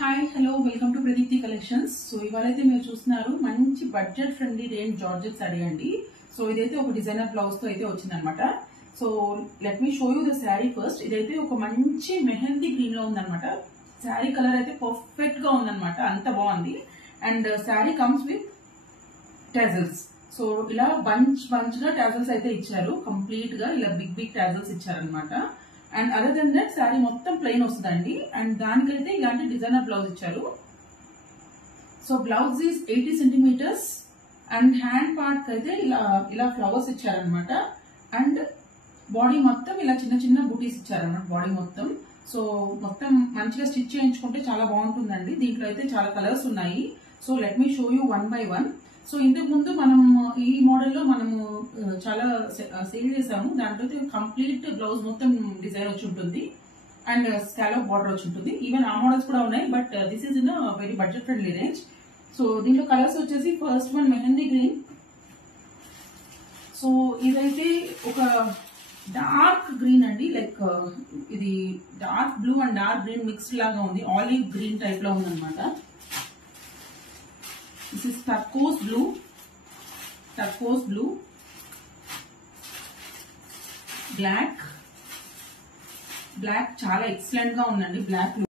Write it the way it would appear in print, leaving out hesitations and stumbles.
Hi hello welcome to Pradeepthi collections. So ఇవాళైతే మీరు చూస్తున్నారు మంచి budget friendly range georgette sari అండి. సో ఇదైతే ఒక డిజైనర్ బ్లౌజ్ తో అయితే వచ్చిందనమాట. So let me show you the sari first. ఇదైతే ఒక మంచి మెహందీ గ్రీన్ లో ఉందన్నమాట. శారీ కలర్ అయితే పర్ఫెక్ట్ గా ఉందన్నమాట, అంత బాగుంది. And sari comes with tassels. So ఇలా బంచ్ గా టాజల్స్ అయితే ఇచ్చారు, కంప్లీట్ గా ఇలా బిగ్ టాజల్స్ ఇచ్చారనమాట. And other than that sari మొత్తం ప్లెయిన్ వస్తుందండి. అండ్ దానికైతే ఇలాంటి డిజైనర్ బ్లౌజ్ ఇచ్చారు. So blouse is 80 centimetres and hand part అయితే ఇలా ఫ్లవర్స్ ఇచ్చారనమాట. అండ్ బాడీ మొత్తం ఇలా చిన్న బూటీస్ ఇచ్చారనమాట బాడీ మొత్తం. సో మొత్తం మంచిగా స్టిచ్ చేయించుకుంటే చాలా బాగుంటుందండి. దీంట్లో అయితే చాలా కలర్స్ ఉన్నాయి. So let me show you one by one. So ఇంతకు ముందు మనం ఈ మోడల్లో మనము చాలా సేల్ చేసాము. దాంట్లో కంప్లీట్ బ్లౌజ్ మొత్తం డిజైన్ వచ్చి ఉంటుంది అండ్ స్కాలప్ బార్డర్ వచ్చి ఉంటుంది. ఈవెన్ ఆ మోడల్స్ కూడా ఉన్నాయి, but this is in very budget friendly range. So దీంట్లో కలర్స్ వచ్చేసి first one mehndi green. So ఇదైతే ఒక డార్క్ గ్రీన్ అండి, లైక్ ఇది dark blue and dark green mixed లాగా ఉంది. ఆలివ్ గ్రీన్ టైప్ లో ఉందన్నమాట. This is turquoise blue, black చాలా ఎక్సలెంట్ గా ఉందండి. బ్లాక్